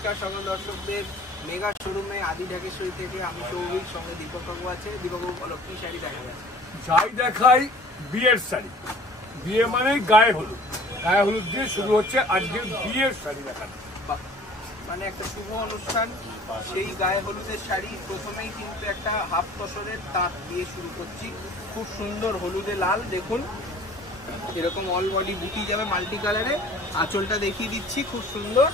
নমস্কার সকল দর্শকদের। মেগা শোরুমে আদি ঢাকেশ্বরী থেকে আমি সৌভিক, সঙ্গে দীপক বাবু আছে। দীপক বাবু বলো কি শাড়ি দেখা যাচ্ছে? যাই দেখাই বিয়ের শাড়ি। বিয়ে মানে গায়ে হলুদ, গায়ে হলুদ দিয়ে শুরু হচ্ছে আজকে বিয়ের শাড়ি দেখানো। মানে একটা শুভ অনুষ্ঠান, সেই গায়ে হলুদের শাড়ি। প্রথমেই কিন্তু একটা হাফ তসরের তাঁত দিয়ে শুরু করছি। খুব সুন্দর হলুদে লাল, দেখুন এরকম অল বডি বুটি যাবে মাল্টি কালারে। আঁচলটা দেখিয়ে দিচ্ছি, খুব সুন্দর।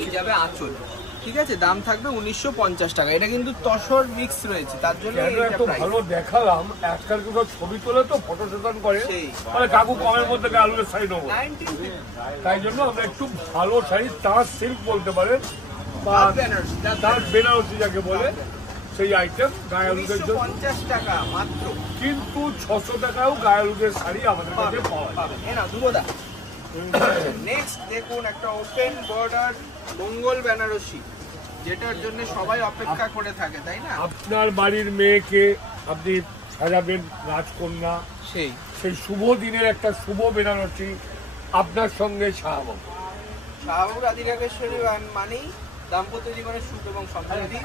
এই যাবে আঁচল, ঠিক আছে। দাম থাকবে 1950 টাকা। এটা কিন্তু তসর মিক্স রয়েছে, তার জন্য ভালো দেখালাম। আজকাল কিন্তু ছবি তোলে তো, ফটো সেশন করে, মানে কাকু কমের মধ্যে আলুর শাড়ি নেবো, তাই জন্য আমরা একটু ভালো শাড়ি, তার সিল্ক বলতে পারেন বা তার বেনারসি যাকে বলে, সেই আইটেম গায়ে হলুদের জন্য 50 টাকা মাত্র। কিন্তু 600 টাকাও গায়ে হলুদের শাড়ি আমাদের কাছে পাওয়া যাবে। নেক্সট দেখুন একটা ওপেন বর্ডার মঙ্গল বেনারসি, যেটার জন্য সবাই অপেক্ষা করে থাকে, তাই না? আপনার বাড়ির মেয়েকে আপনি সাজাবেন রাজকন্যা, সেই শুভ দিনের একটা শুভ বেনারসি আপনার সঙ্গে শাহবাবু। শাহবাবুর আদি ঢাকেশ্বরী মানেই দাম্পত্য জীবনের সুখ এবং সমৃদ্ধি।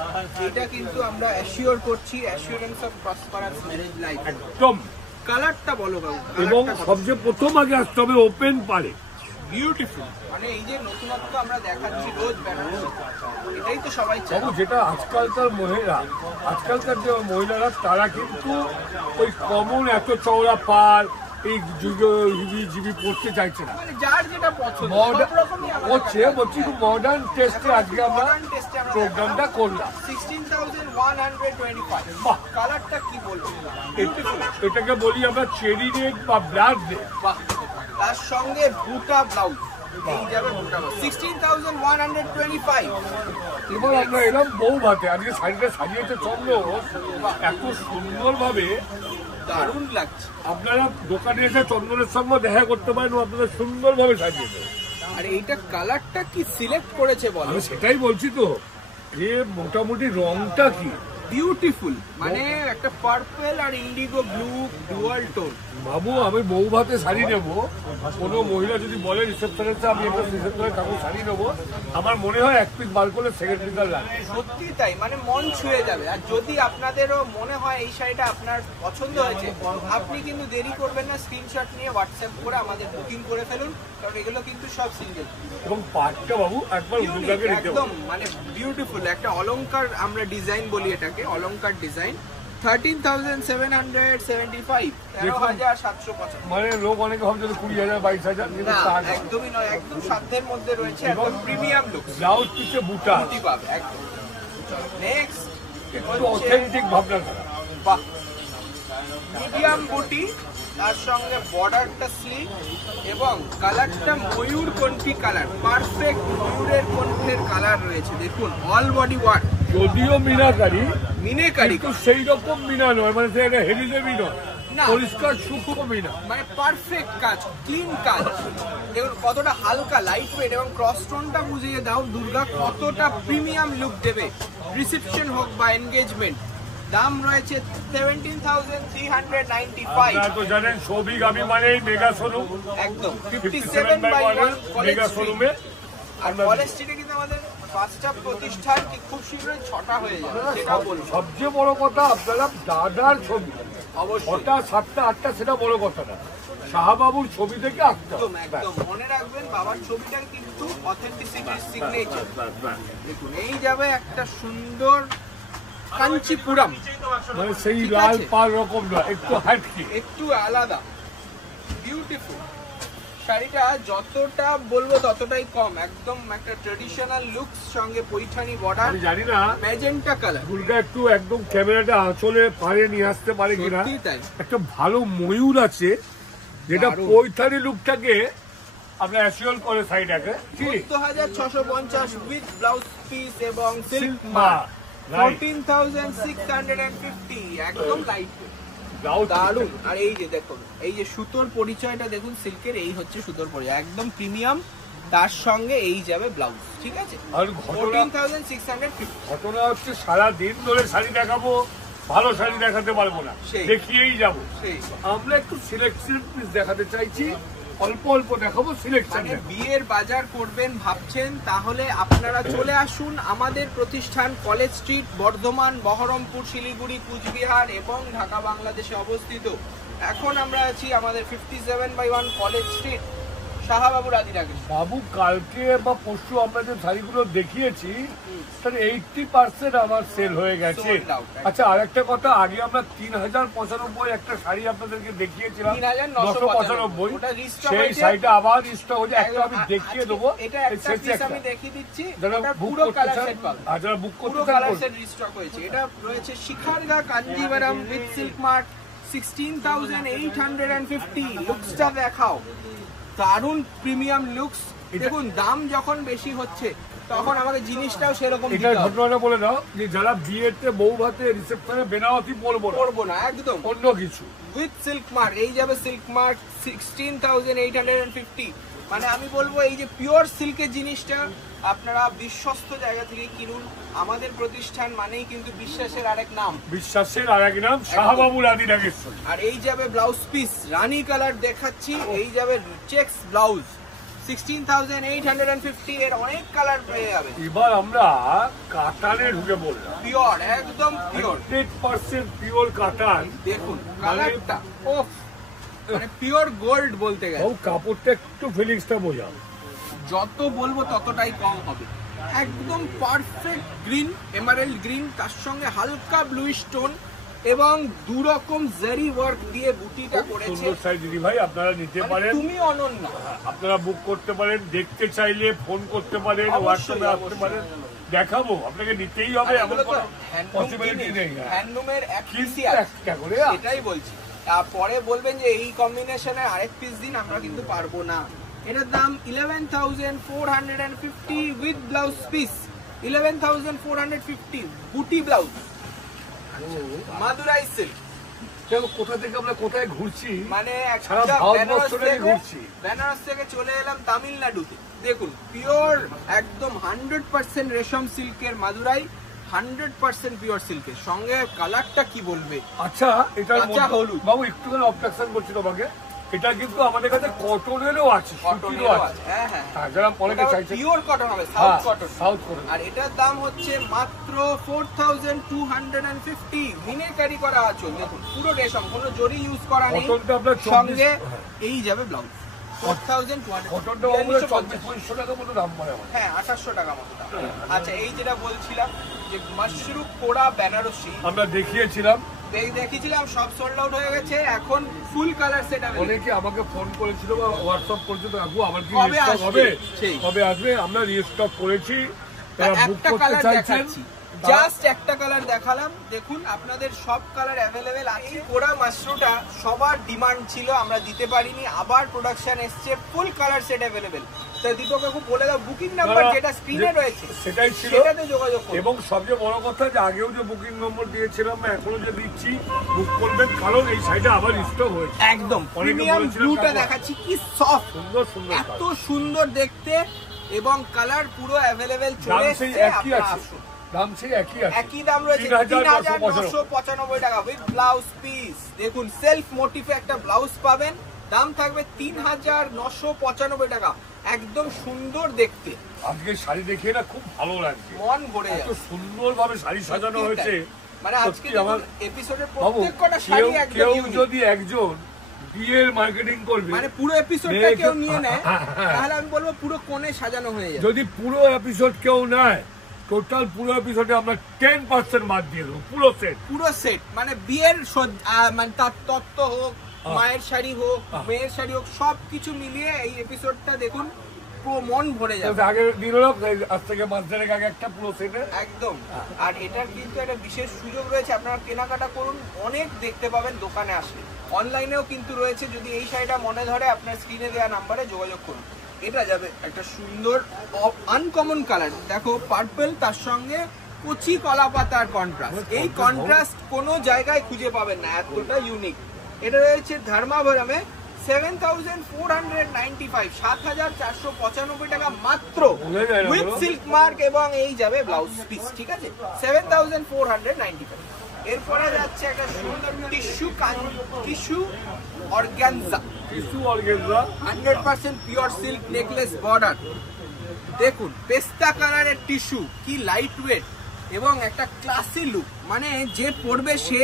এটা কিন্তু আমরা অ্যাসিওর করছি, assurance of prosperous marriage life. একদম। কালারটা বলো বাবু। এবং সবচেয়ে প্রথম আগে আসতে হবে ওপেন পারে, বিউটিফুল। মানে এই যে নতুনত্ব আমরা দেখাচ্ছি রোজ বেনারসি, এটাই তো সবাই চায়। যেটা আজকালকার যে মহিলারা তারা কিন্তু ওই কমন এত চওড়া পার এই জিবি পড়তে চাইছে না, যার যেটা পছন্দ হচ্ছে। বলছি মডার্ন টেস্টে আজকে আমরা প্রোগ্রামটা করলাম। 16,125। কালারটা কি বলবো, এটাকে বলি আমরা চেরি রেড বা ব্ল্যাক রেড। তার সঙ্গে বুটা ব্লাউজ, এই যাবে বুটা ব্লাউজ 16,125। এবার আমরা এলাম বউ ভাতে। আজকে শাড়িটা সাজিয়েছে চন্দ্র এত সুন্দর ভাবে, দারুণ লাগছে। আপনারা দোকানে এসে চন্দনের সঙ্গে দেখা করতে পারেন, আপনাদের সুন্দর ভাবে সাজিয়ে দেবে। আর এইটা কালারটা কি সিলেক্ট করেছে বলো? আমি সেটাই বলছি তো, যে মোটামুটি রংটা কি বিউটিফুল, মানে একটা পার্পল আর ইন্ডিগো ব্লু ডুয়াল টোন। বাবু আমি বউ ভাতে শাড়ি নেবো, কোনো মহিলা যদি বলে রিসেপশনে আমি একটা রিসেপশনে কাকু শাড়ি নেবো, আমার মনে হয় এক পিস বার করলে সেকেন্ড পিস আর লাগে। সত্যি তাই, মানে মন ছুঁয়ে যাবে। আর যদি আপনাদেরও মনে হয় এই শাড়িটা আপনার পছন্দ হয়েছে, আপনি কিন্তু দেরি করবেন না, স্ক্রিনশট নিয়ে হোয়াটসঅ্যাপ করে আমাদের বুকিং করে ফেলুন, কারণ এগুলো কিন্তু সব সিঙ্গেল। এবং পাটটা বাবু একবার একদম মানে বিউটিফুল একটা অলংকার, আমরা ডিজাইন বলি এটাকে, অলংকার ডিজাইন। 13,775, 13,750। মানে লোক অনেকে ভাবছে 20,000 22,000, কিন্তু একদমই নয়, একদম সাধ্যের মধ্যে রয়েছে, একদম প্রিমিয়াম লুক। ব্লাউজ পিছে বুটা পাবে একদম। নেক্সট একটু অথেন্টিক ভাবনা করা, বাহ, মিডিয়াম বুটি, তার সঙ্গে বর্ডারটা স্লিক এবং কালারটা ময়ূর কণ্ঠী কালার, পারফেক্ট ময়ূরের কণ্ঠের কালার রয়েছে। দেখুন অল বডি ওয়ার্ক, যদিও মিনাকারি তো সেই রকম মিনা নয়, মানে হেভি দেবী নয়, পরিষ্কার সূক্ষ্ম মিনা, মানে পারফেক্ট কাজ, ক্লিন কাজ। দেখুন কতটা হালকা লাইট ওয়েট, এবং ক্রস টোনটা বুঝিয়ে দাও দুর্গা কতটা প্রিমিয়াম লুক দেবে, রিসেপশন হোক বা এনগেজমেন্ট। দাম রয়েছে 17,395। আপনারা তো জানেন সৌভিক আমি মানে মেগা শোরুম, একদম 57/1 মেগা শোরুমে। আর কলেজ স্ট্রিটে কিন্তু আমাদের 5টা প্রতিষ্ঠান, কি খুব শীঘ্রই 6টা হয়ে যাবে, সেটা বলবো। সবচেয়ে বড় কথা আপনারা দাদার ছবি, অবশ্যই 6টা 7টা 8টা সেটা বড় কথা না, শাহবাবুর ছবি থেকে আঁকতে একদম মনে রাখবেন, বাবার ছবিটা কিন্তু অথেন্টিসিটির সিগনেচার। দেখুন এই যাবে একটা সুন্দর কাঞ্চিপুরম, মানে সেই লাল পাল রকম নয়, একটু হাটকি, একটু আলাদা, বিউটিফুল। শাড়িটা যতটা বলবো ততটাই কম, একদম একটা ট্রেডিশনাল লুক, সঙ্গে পৈঠানি বর্ডার। আমি জানি না ম্যাজেন্টা কালার, দুর্গা একটু একদম ক্যামেরাটা আঁচলে পারে নিয়ে আসতে পারে কিনা। একটা ভালো ময়ূর আছে, যেটা পৈঠানি লুকটাকে আপনার অ্যাসিওর করে সাইডটাকে। 14,650 উইথ ব্লাউজ পিস এবং সিল্ক মার্ক, 14,650, একদম লাইট, দারুন। আর এই যে দেখুন, এই যে সুতোর পরিচয়টা দেখুন, সিল্কের এই হচ্ছে সুতোর পরিচয়, একদম প্রিমিয়াম। তার সঙ্গে এই যাবে ব্লাউজ, ঠিক আছে। আর 14,650। ঘটনা হচ্ছে সারাদিন ধরে শাড়ি দেখাবো, ভালো শাড়ি দেখাতে পারবো না, দেখিয়েই যাবো। আমরা একটু সিলেকশন পিস দেখাতে চাইছি, অল্প অল্প দেখাবো, সিলেকশন। মানে বিয়ের বাজার করবেন ভাবছেন, তাহলে আপনারা চলে আসুন আমাদের প্রতিষ্ঠান কলেজ স্ট্রিট, বর্ধমান, বহরমপুর, শিলিগুড়ি, কুচবিহার এবং ঢাকা, বাংলাদেশে অবস্থিত। এখন আমরা আছি আমাদের 57/1 কলেজ স্ট্রিট, শাহবাবুর আদিরাগে। বাবু, কালকে বা পরশু আমরা যে শাড়িগুলো দেখিয়েছি তার 80% আমার সেল হয়ে গেছে। আচ্ছা, আরেকটা কথা, আগে আমরা 3095 একটা শাড়ি আপনাদেরকে দেখিয়েছিলাম, 995, সেই শাড়িটা আবার স্টক হয়েছে। একটা আমি দেখিয়ে দেবো, এটা একটা পিস আমি দেখিয়ে দিচ্ছি, এটা পুরো কালার সেট পাবেন। আর যারা বুক করতে চান, কালার সেট রিস্টক হয়েছে। এটা রয়েছে শিখারগা কাঞ্জিভারাম উইথ সিল্ক মার্ক, 16,850। লুকসটা দেখাও, দারুন প্রিমিয়াম লুকস। দেখুন, দাম যখন বেশি হচ্ছে তখন আমাকে জিনিসটাও সেরকম দিতে হবে। ঘটনাটা বলে দাও যে যারা বিয়েতে বউ ভাতে রিসেপশনে বেনারসি পরবো না, একদম অন্য কিছু উইথ সিল্ক মার্ক। এই যাবে সিল্ক মার্ক, 16,850। মানে আমি বলবো এই যে পিওর সিল্কের জিনিসটা আপনারা বিশ্বস্ত জায়গা থেকে কিনুন। আমাদের প্রতিষ্ঠান মানেই কিন্তু বিশ্বাসের আরেক নাম, শাহবাবুর আদিরাগেশ্বরী। আর এই যাবে ব্লাউজ পিস, রানী কালার দেখাচ্ছি। এই যাবে চেক্স ব্লাউজ, 16,850। এর অনেক কালার পেয়ে যাবে। এবার আমরা কাতানে ঢুকে পড়লাম, পিওর, একদম পিওর, 100% পিওর কাতান। দেখুন কালারটা, ওফ, মানে পিওর গোল্ড বলতে গেলে। কাপড়টা একটু ফিলিংসটা বোঝাও, যত বলবো ততটাই কম হবে। একদম পারফেক্ট গ্রিন, এমারেল্ড গ্রিন, তার সঙ্গে হালকা ব্লু স্টোন এবং দুরকম জারি ওয়ার্ক দিয়ে বুটিটা করেছে। দিদি ভাই, আপনারা নিতে পারেন, তুমি অনন্য, আপনারা বুক করতে পারেন। দেখতে চাইলে ফোন করতে পারেন, হোয়াটসঅ্যাপে আসতে পারেন, দেখাবো। আপনাকে নিতেই হবে, এমন কোনো পসিবিলিটি নেই। হ্যান্ডলুমের এটাই বলছি। পরে বলবেন যে এই কম্বিনেশনের আরেক পিস দিন, আমরা কিন্তু পারবো না। এটার দাম 11,450 উইথ ব্লাউজ পিস, 11,450 বুটি ব্লাউজ, মাদুরাই সিল্ক। কোথা থেকে আমরা কোথায় ঘুরছি, মানে ঘুরছি, বেনারস থেকে চলে এলাম তামিলনাড়ুতে। দেখুন পিওর একদম 100% রেশম সিল্কের মাদুরাই, 100% পিওর সিল্কের সঙ্গে কালারটা কি বলবে। আচ্ছা, এটা হলুদ বাবু একটুখানি অবজেকশন করছি তোমাকে, এটা কিন্তু আমাদের কাছে কটনেরও আছে, সুতিরও আছে। হ্যাঁ, যারা অনেকে চাইছে পিওর কটন হবে, সাউথ কটন, সাউথ কটন। আর এটার দাম হচ্ছে মাত্র 4,250। মিনেকারি করা আছে, দেখুন পুরো রেশম, কোনো জরি ইউজ করা নেই। সঙ্গে এই যাবে ব্লাউজ, 4,250 টাকা মতো দাম পড়ে। হ্যাঁ, 2800 টাকা মতো দাম। আচ্ছা, এই যেটা বলছিলাম যে মাশরুম কোড়া বেনারসি আমরা দেখিয়েছিলাম, সব সোল্ড আউট হয়ে গেছে। এখন ফুল কালার সেট আছে। অনেকে আমাকে ফোন করেছিল বা হোয়াটসঅ্যাপ করেছিল, কাকু আমার কি রিস্টক হবে, কবে আসবে? আমরা রিস্টক করেছি, তারা বুক করতে চাইছেন। জাস্ট একটা কালার দেখালাম, দেখুন আপনাদের সব কালার অ্যাভেলেবেল আছে। কোড়া মাশরুমটা সবার ডিমান্ড ছিল, আমরা দিতে পারিনি, আবার প্রোডাকশন এসছে, ফুল কালার সেট অ্যাভেলেবেল। তাই দীপক কাকু বলে দাও, বুকিং নাম্বার যেটা স্ক্রিনে রয়েছে সেটাই ছিল, সেটাতে যোগাযোগ করুন। এবং সবচেয়ে বড় কথা যে আগেও যে বুকিং নম্বর দিয়েছিলাম, এখনো যে দিচ্ছি, বুক করবেন, কারণ এই শাড়িটা আবার স্টক হয়েছে। একদম প্রিমিয়াম ব্লুটা দেখাচ্ছি, কি সফট, সুন্দর সুন্দর, এত সুন্দর দেখতে, এবং কালার পুরো অ্যাভেলেবেল চলে এসেছে। একই আছে, দাম সেই একই দাম রয়েছে, 3,995 টাকা উইথ ব্লাউজ পিস। দেখুন সেলফ মোটিভে একটা ব্লাউজ পাবেন, দাম থাকবে 3,995 টাকা। একদম সুন্দর দেখতে। আজকে শাড়ি দেখে না খুব ভালো লাগছে, মন ভরে যাচ্ছে, এত সুন্দর ভাবে শাড়ি সাজানো হয়েছে। মানে আজকে আমার এপিসোডের প্রত্যেকটা শাড়ি একদম কেউ যদি একজন বিয়ের মার্কেটিং করবে, মানে পুরো এপিসোডটা কেউ নিয়ে নেয়, তাহলে আমি বলবো পুরো কোণে সাজানো হয়ে যাবে। যদি পুরো এপিসোড কেউ নেয়, টোটাল পুরো এপিসোডে আমরা 10% বাদ দিয়ে দেবো, পুরো সেট। মানে বিয়ের মানে তার তত্ত্ব হোক, মায়ের শাড়ি হোক, মেয়ের শাড়ি হোক, সবকিছু মিলিয়ে এই এপিসোডটা দেখুন, পুরো মন ভরে যাবে। আগের দিন হলো, আজ থেকে মাস দেড়েক আগে একটা পুরো সেটে একদম। আর এটার কিন্তু একটা বিশেষ সুযোগ রয়েছে, আপনারা কেনাকাটা করুন, অনেক দেখতে পাবেন দোকানে আসলে। অনলাইনেও কিন্তু রয়েছে, যদি এই শাড়িটা মনে ধরে আপনার স্ক্রিনে দেওয়া নাম্বারে যোগাযোগ করুন। এটা যাবে একটা সুন্দর আনকমন কালার, দেখো পার্পল, তার সঙ্গে কচি কলা পাতার কন্ট্রাস্ট। এই কন্ট্রাস্ট কোনো জায়গায় খুঁজে পাবেন না, এতটা ইউনিক। এটা রয়েছে ধর্মাভরমে, 7,495, 7,495 টাকা মাত্র উইথ সিল্ক মার্ক, এবং এই যাবে ব্লাউজ পিস। ঠিক আছে, 7,495। এরপরে যাচ্ছে একটা সুন্দর tissue organza, 100% pure silk necklace border. দেখুন পেস্তা কালারের টিস্যু, কি লাইট ওয়েট এবং একটা ক্লাসি লুক, মানে যে পরবে সে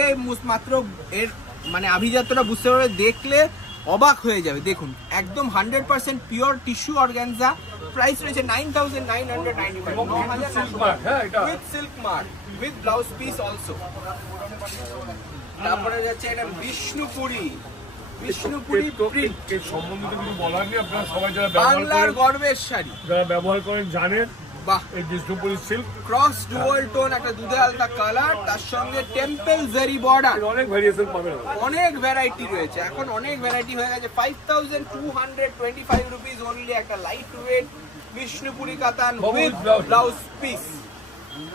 মাত্র এর মানে আভিজাত্যটা বুঝতে পারবে, দেখলে অবাক হয়ে যাবে। দেখুন একদম 100% পিওর টিস্যু অর্গানজা, প্রাইস রয়েছে 9,995 with silk mark with blouse piece also. তারপরে যাচ্ছে এটা বিষ্ণুপুরি প্রিন্ট, সম্বন্ধিত কিছু বলার নেই, আপনারা সবাই যারা বাংলার গর্বের শাড়ি, যারা ব্যবহার করেন জানেন। বাহ, এই Bishnupuri silk cross dual tone, একটা দুধে হালকা কালার, তার সঙ্গে টেম্পল জারি বর্ডার, অনেক ভেরিয়েশন পাবেন, অনেক ভ্যারাইটি রয়েছে, এখন অনেক ভ্যারাইটি হয়ে গেছে। 5,225 রুপিস অনলি, একটা লাইট ওয়েট বিষ্ণুপুরি কাতান উইথ ব্লাউজ পিস।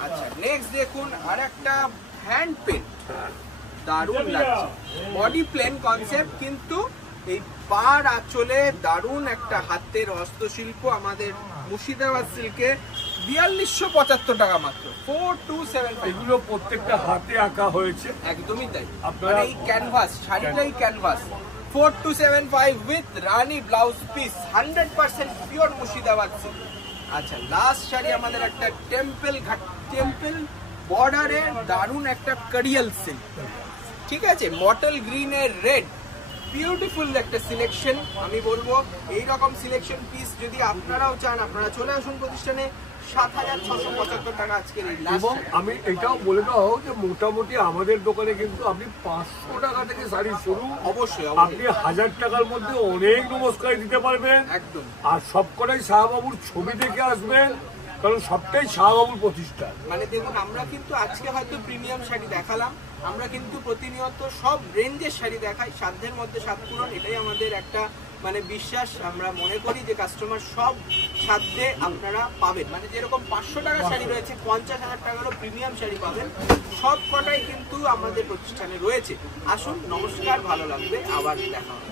আচ্ছা নেক্সট দেখুন আর একটা হ্যান্ড পেন্ট, দারুণ লাগছে, বডি প্লেন কনসেপ্ট, কিন্তু এই পাড় আঁচলে দারুণ একটা হাতের হস্তশিল্প, আমাদের মুর্শিদাবাদ সিল্কে 4275 টাকা মাত্র, 4275। এগুলো প্রত্যেকটা হাতে আঁকা হয়েছে, একদমই তাই, আপনারা এই ক্যানভাস শাড়িটাই ক্যানভাস, 4275 উইথ রানী blouse piece, 100% pure Murshidabad silk. আচ্ছা লাস্ট শাড়ি আমাদের একটা টেম্পল বর্ডারে দারুণ একটা কারিয়াল সিল্ক, ঠিক আছে, মটল গ্রিনের রেড, বিউটিফুল একটা সিলেকশন। আমি বলবো এইরকম সিলেকশন পিস যদি আপনারাও চান, আপনারা চলে আসুন প্রতিষ্ঠানে, 7,675 টাকা আজকের এই লাস্ট। এবং আমি এটাও বলে দাও যে মোটামুটি আমাদের দোকানে কিন্তু আপনি 500 টাকা থেকে শাড়ি শুরু, অবশ্যই আপনি 1000 টাকার মধ্যে অনেক নমস্কার দিতে পারবেন। একদম, আর সবকটাই শাহবাবুর ছবি দেখে আসবেন, কারণ সবটাই শাহবাবুর প্রতিষ্ঠান। মানে দেখুন আমরা কিন্তু আজকে হয়তো প্রিমিয়াম শাড়ি দেখালাম, আমরা কিন্তু প্রতিনিয়ত সব রেঞ্জের শাড়ি দেখাই, সাধ্যের মধ্যে সাত পূরণ, এটাই আমাদের একটা মানে বিশ্বাস। আমরা মনে করি যে কাস্টমার সব সাধ্যে আপনারা পাবেন, মানে যেরকম 500 টাকার শাড়ি রয়েছে, 50,000 টাকারও প্রিমিয়াম শাড়ি পাবেন, সব কটাই কিন্তু আমাদের প্রতিষ্ঠানে রয়েছে। আসুন, নমস্কার, ভালো লাগবে, আবার দেখা হবে।